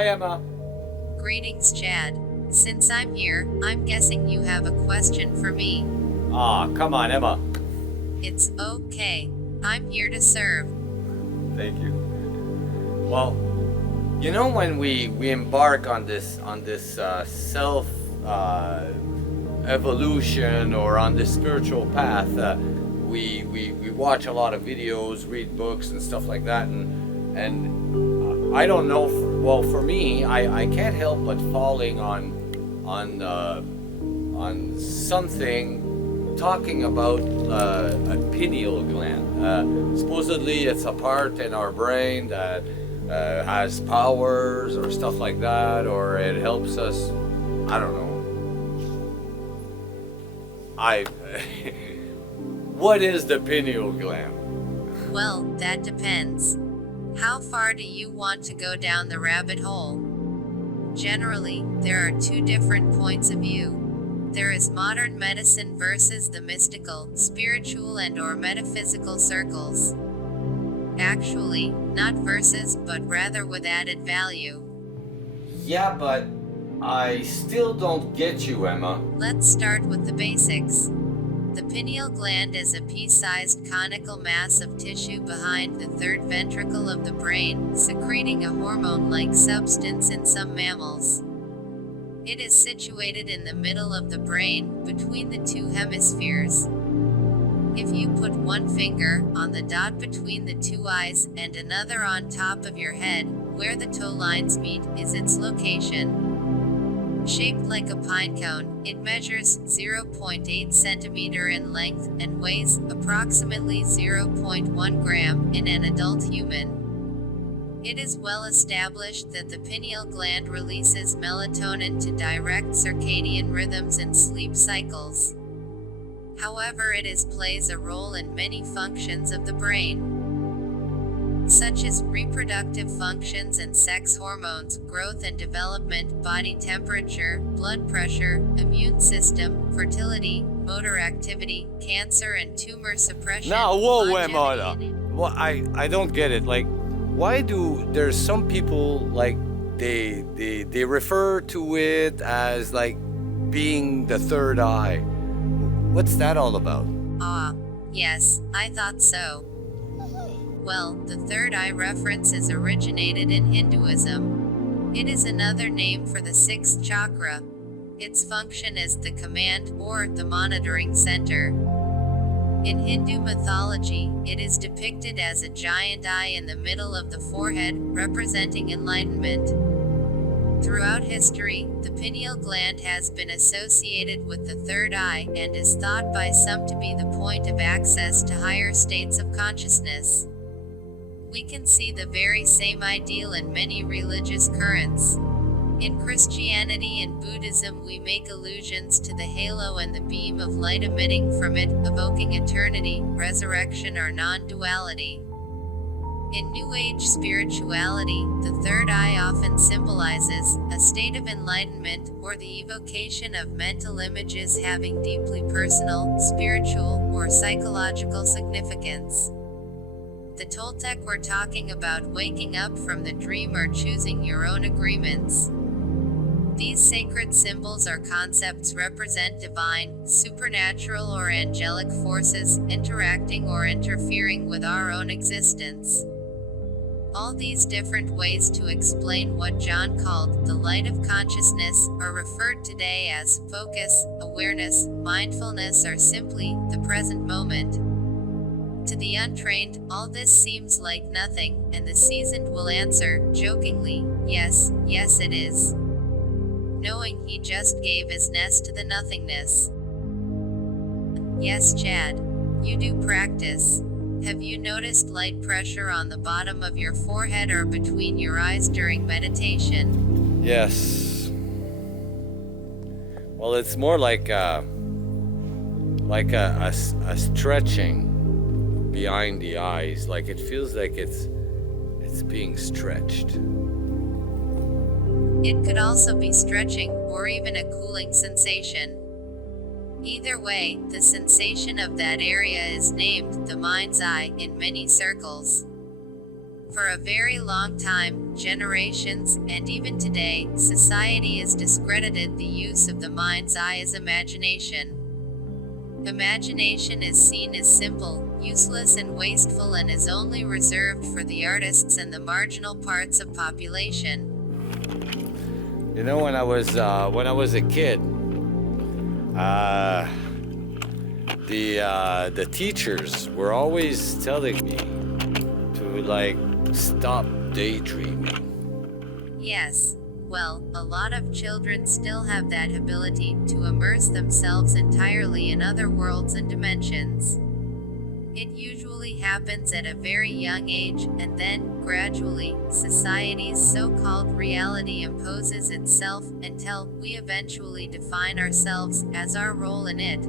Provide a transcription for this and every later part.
Hi, Emma. Greetings, Chad. Since I'm here, I'm guessing you have a question for me. Come on, Emma. It's okay. I'm here to serve. Thank you. Well, you know, when we embark on this self evolution or on this spiritual path, we watch a lot of videos, read books and stuff like that, and I don't know. Well, for me, I can't help but falling on something talking about a pineal gland. Supposedly, it's a part in our brain that has powers or stuff like that, or it helps us. I don't know. What is the pineal gland? Well, that depends. How far do you want to go down the rabbit hole? Generally, there are two different points of view. There is modern medicine versus the mystical, spiritual and/or metaphysical circles. Actually, not versus, but rather with added value. Yeah, but I still don't get you, Emma. Let's start with the basics. The pineal gland is a pea-sized conical mass of tissue behind the third ventricle of the brain, secreting a hormone-like substance in some mammals. It is situated in the middle of the brain, between the two hemispheres. If you put one finger on the dot between the two eyes and another on top of your head, where the toe lines meet is its location. Shaped like a pine cone, it measures 0.8 centimeter in length and weighs approximately 0.1 gram in an adult human. It is well established that the pineal gland releases melatonin to direct circadian rhythms and sleep cycles. However, it plays a role in many functions of the brain, such as reproductive functions and sex hormones, growth and development, body temperature, blood pressure, immune system, fertility, motor activity, cancer and tumor suppression. Now, whoa, Emma. Well, I don't get it. Like, why do there's some people like they refer to it as like being the third eye? What's that all about? Yes, I thought so. Well, the third eye reference is originated in Hinduism. It is another name for the sixth chakra. Its function is the command or the monitoring center. In Hindu mythology, it is depicted as a giant eye in the middle of the forehead, representing enlightenment. Throughout history, the pineal gland has been associated with the third eye and is thought by some to be the point of access to higher states of consciousness. We can see the very same ideal in many religious currents. In Christianity and Buddhism, we make allusions to the halo and the beam of light emitting from it, evoking eternity, resurrection or non-duality. In New Age spirituality, the third eye often symbolizes a state of enlightenment or the evocation of mental images having deeply personal, spiritual, or psychological significance. The Toltec were talking about waking up from the dream or choosing your own agreements. These sacred symbols or concepts represent divine, supernatural or angelic forces interacting or interfering with our own existence. All these different ways to explain what John called the light of consciousness are referred today as focus, awareness, mindfulness or simply the present moment. To the untrained, all this seems like nothing, and the seasoned will answer, jokingly, yes, yes it is. Knowing he just gave his nest to the nothingness. Yes, Chad. You do practice. Have you noticed light pressure on the bottom of your forehead or between your eyes during meditation? Yes. Well, it's more like a stretching behind the eyes. Like it feels like it's being stretched. It could also be stretching, or even a cooling sensation. Either way, the sensation of that area is named the mind's eye in many circles. For a very long time, generations, and even today, society has discredited the use of the mind's eye as imagination. Imagination is seen as simple, useless and wasteful, and is only reserved for the artists and the marginal parts of population. You know, when I was a kid, the teachers were always telling me to like stop daydreaming. Yes, well, a lot of children still have that ability to immerse themselves entirely in other worlds and dimensions. It usually happens at a very young age, and then, gradually, society's so-called reality imposes itself until we eventually define ourselves as our role in it.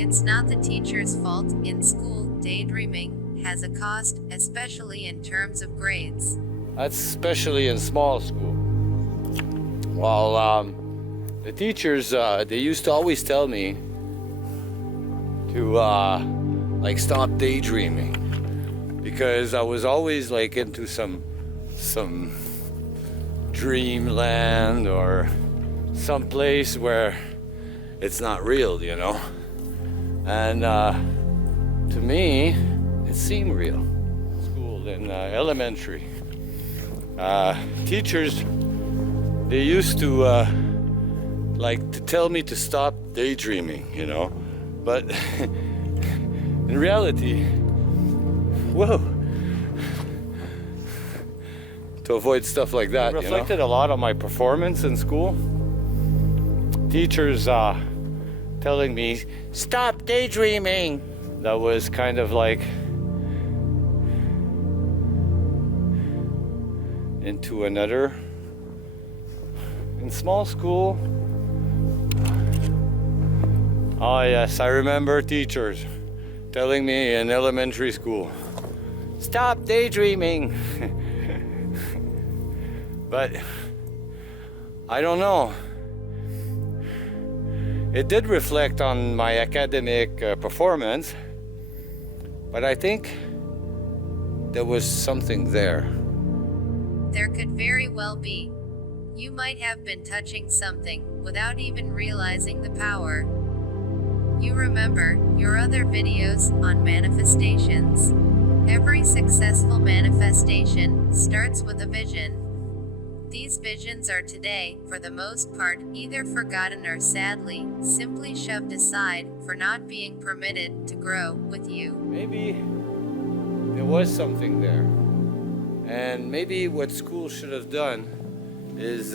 It's not the teacher's fault. In school, daydreaming has a cost, especially in terms of grades. That's especially in small school. Well, the teachers, they used to always tell me to like stop daydreaming, because I was always like into some dreamland or some place where it's not real, you know. And to me, it seemed real. School in elementary, teachers, they used to like to tell me to stop daydreaming, you know, but in reality, whoa, to avoid stuff like that, it reflected a lot on my performance in school. Teachers telling me, stop daydreaming. That was kind of like into another. In small school, oh yes, I remember teachers telling me in elementary school, stop daydreaming. But I don't know. It did reflect on my academic performance, but I think there was something there. There could very well be. You might have been touching something without even realizing the power. You remember your other videos on manifestations. Every successful manifestation starts with a vision. These visions are today, for the most part, either forgotten or sadly, simply shoved aside for not being permitted to grow with you. Maybe there was something there. And maybe what school should have done is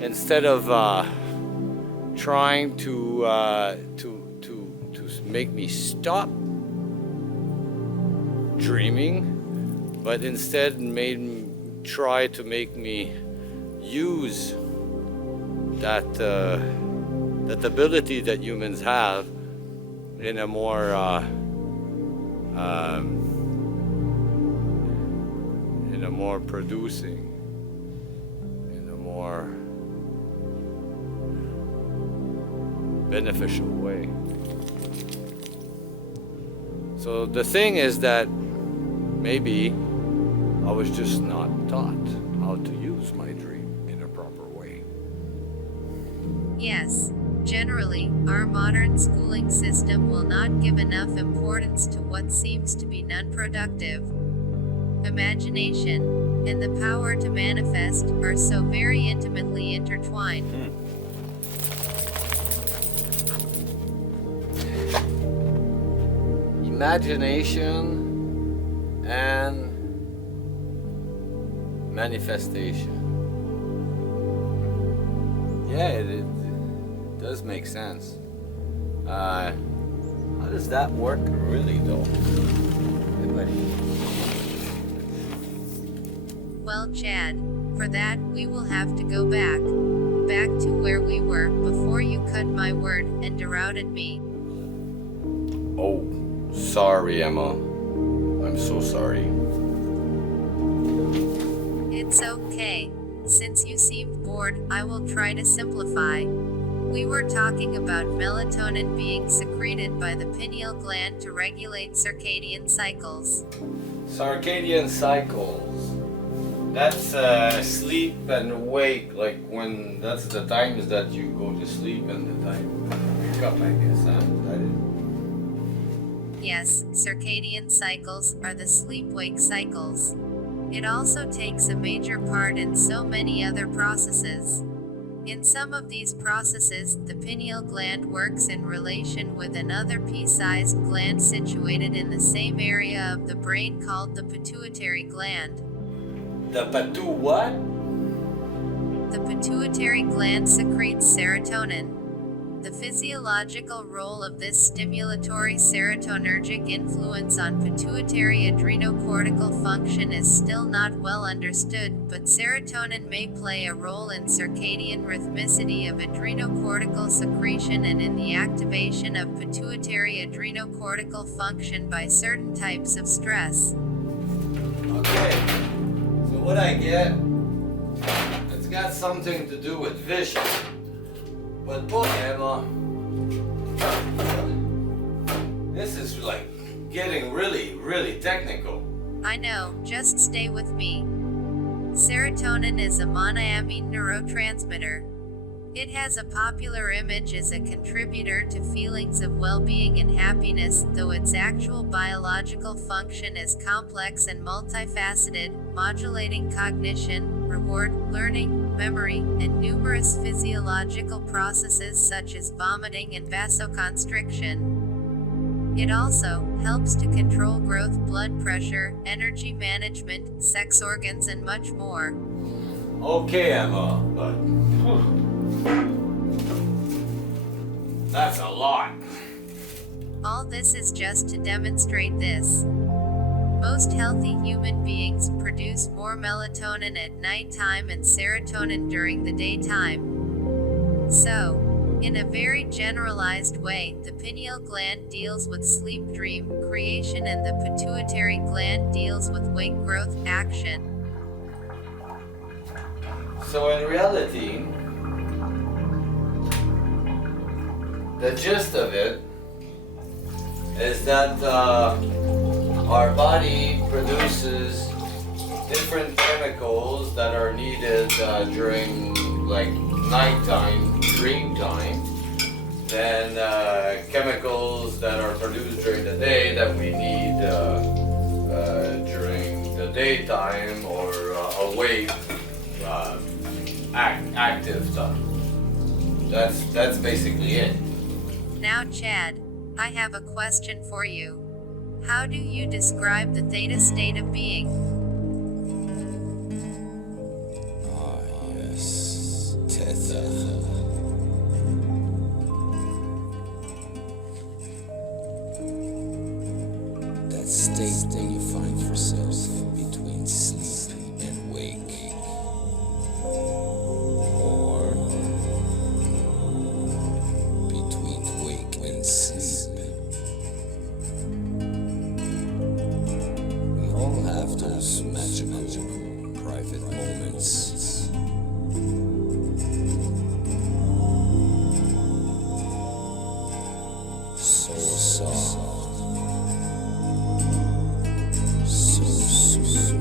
instead of trying to make me stop dreaming, but instead try to make me use that ability that humans have in a more producing, in a more beneficial way. So the thing is that maybe I was just not taught how to use my dream in a proper way. Yes, generally, our modern schooling system will not give enough importance to what seems to be non-productive. Imagination and the power to manifest are so very intimately intertwined. Imagination and manifestation. Yeah, it does make sense. How does that work really though? Well, Chad, for that we will have to go back to where we were before you cut my word and derouted me. Oh, sorry, Emma. I'm so sorry. It's okay. Since you seemed bored, I will try to simplify. We were talking about melatonin being secreted by the pineal gland to regulate circadian cycles. circadian cycles. That's sleep and wake, like when that's the times that you go to sleep and the time you wake up, I guess. Is that it? Yes, circadian cycles are the sleep-wake cycles. It also takes a major part in so many other processes. In some of these processes, the pineal gland works in relation with another pea-sized gland situated in the same area of the brain called the pituitary gland. The patu what? The pituitary gland secretes serotonin. The physiological role of this stimulatory serotonergic influence on pituitary adrenocortical function is still not well understood, but serotonin may play a role in circadian rhythmicity of adrenocortical secretion and in the activation of pituitary adrenocortical function by certain types of stress. Okay, so what I get, it's got something to do with vision. But boy, Emma, this is like getting really, really technical. I know, just stay with me. Serotonin is a monoamine neurotransmitter. It has a popular image as a contributor to feelings of well-being and happiness, though its actual biological function is complex and multifaceted, modulating cognition, reward, learning, memory, and numerous physiological processes such as vomiting and vasoconstriction. It also helps to control growth, blood pressure, energy management, sex organs, and much more. Okay, Emma, but that's a lot. All this is just to demonstrate this. Most healthy human beings produce more melatonin at nighttime and serotonin during the daytime. So, in a very generalized way, the pineal gland deals with sleep dream creation and the pituitary gland deals with wake growth action. So in reality, the gist of it is that our body produces different chemicals that are needed during like nighttime, dream time, then chemicals that are produced during the day that we need during the daytime or awake active time. That's basically it. Now Chad, I have a question for you. How do you describe the theta state of being? Yes, Theta. That state when you find yourself between sleep and wake, or between wake and sleep. We all have those magical private moments. So soft, so sweet.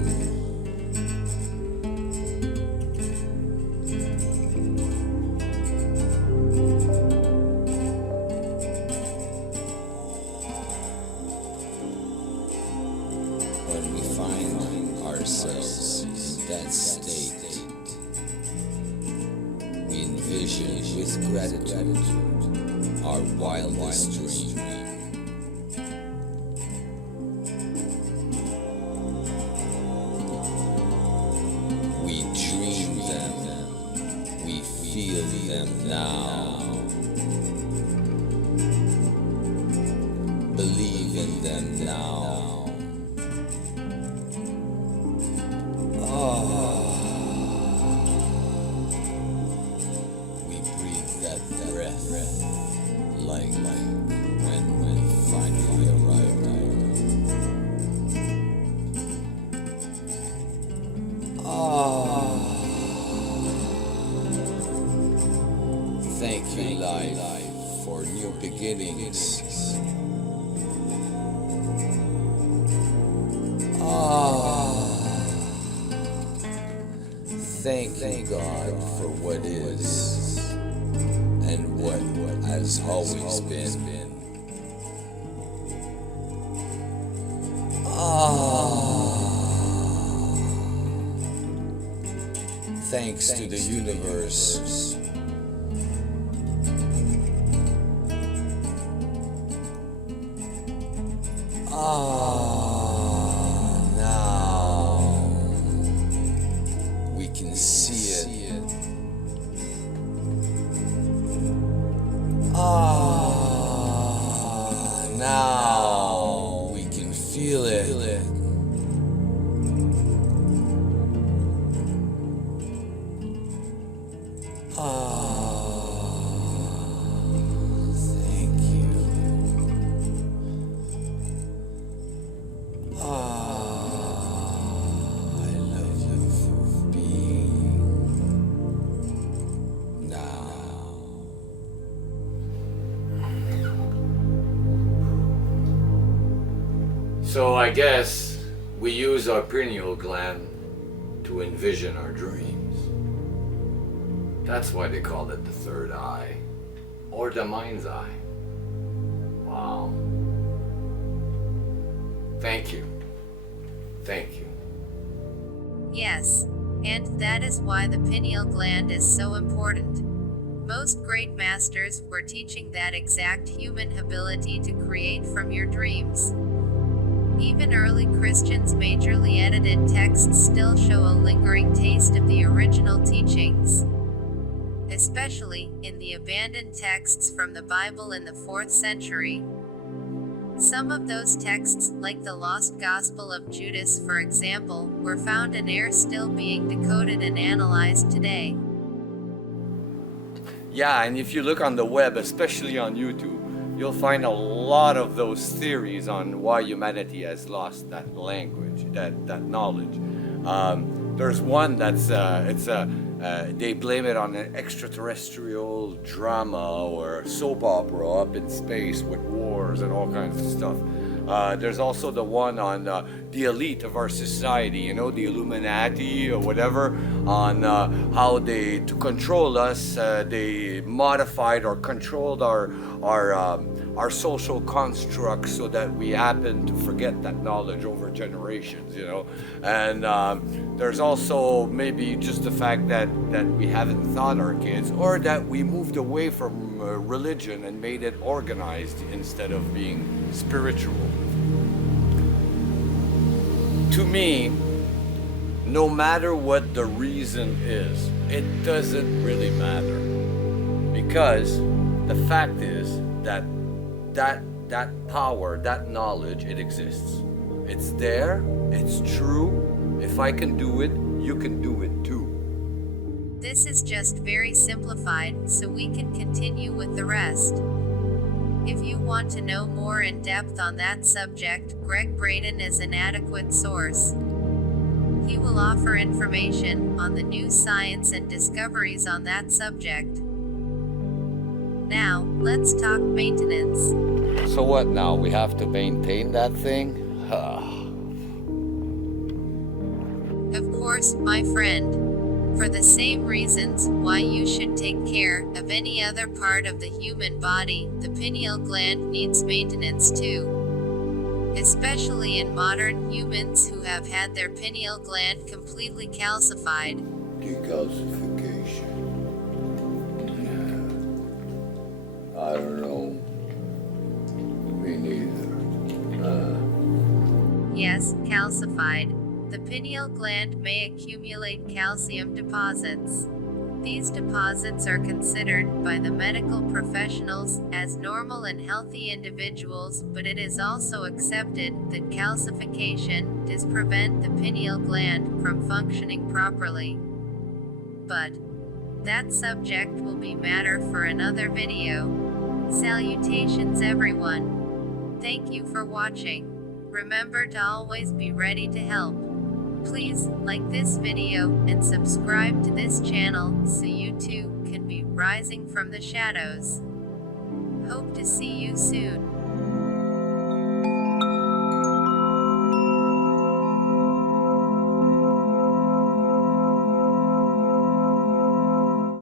When we find ourselves in that state, we envision with gratitude our wildest dream. We dream them, we feel them now, believe in them now. We breathe that breath like when we finally arrive. Thank you, life, for new beginnings. Thank you, God, for what is and what has always been. Thanks to the universe. Now we can see it. Now we can feel it. Thank you. I love you for being now. So I guess we use our pineal gland to envision our dreams. That's why they call it the third eye, or the mind's eye. Wow. Thank you. Thank you. Yes, and that is why the pineal gland is so important. Most great masters were teaching that exact human ability to create from your dreams. Even early Christians' majorly edited texts still show a lingering taste of the original teachings, especially in the abandoned texts from the Bible in the 4th century. Some of those texts, like the Lost Gospel of Judas for example, were found in air still being decoded and analyzed today. Yeah, and if you look on the web, especially on YouTube, you'll find a lot of those theories on why humanity has lost that language, that knowledge. There's one that's they blame it on an extraterrestrial drama or soap opera up in space with wars and all kinds of stuff. There's also the one on the elite of our society, you know, the Illuminati or whatever, on how they, to control us, they modified or controlled our social constructs so that we happen to forget that knowledge over generations, you know. And there's also maybe just the fact that we haven't taught our kids, or that we moved away from religion and made it organized instead of being spiritual. To me, no matter what the reason is, it doesn't really matter, because the fact is that power, that knowledge, it exists. It's there, it's true. If I can do it, you can do it too. This is just very simplified, so we can continue with the rest. If you want to know more in depth on that subject, Greg Braden is an adequate source. He will offer information on the new science and discoveries on that subject. Now, let's talk maintenance. So what now? We have to maintain that thing? Of course, my friend. For the same reasons why you should take care of any other part of the human body, the pineal gland needs maintenance too. Especially in modern humans who have had their pineal gland completely calcified. Decalcification. Yeah. I don't know. Me neither. Yes, calcified. The pineal gland may accumulate calcium deposits. These deposits are considered by the medical professionals as normal and healthy individuals, but it is also accepted that calcification does prevent the pineal gland from functioning properly. But that subject will be matter for another video. Salutations everyone. Thank you for watching. Remember to always be ready to help. Please like this video and subscribe to this channel so you too can be rising from the shadows. Hope to see you soon.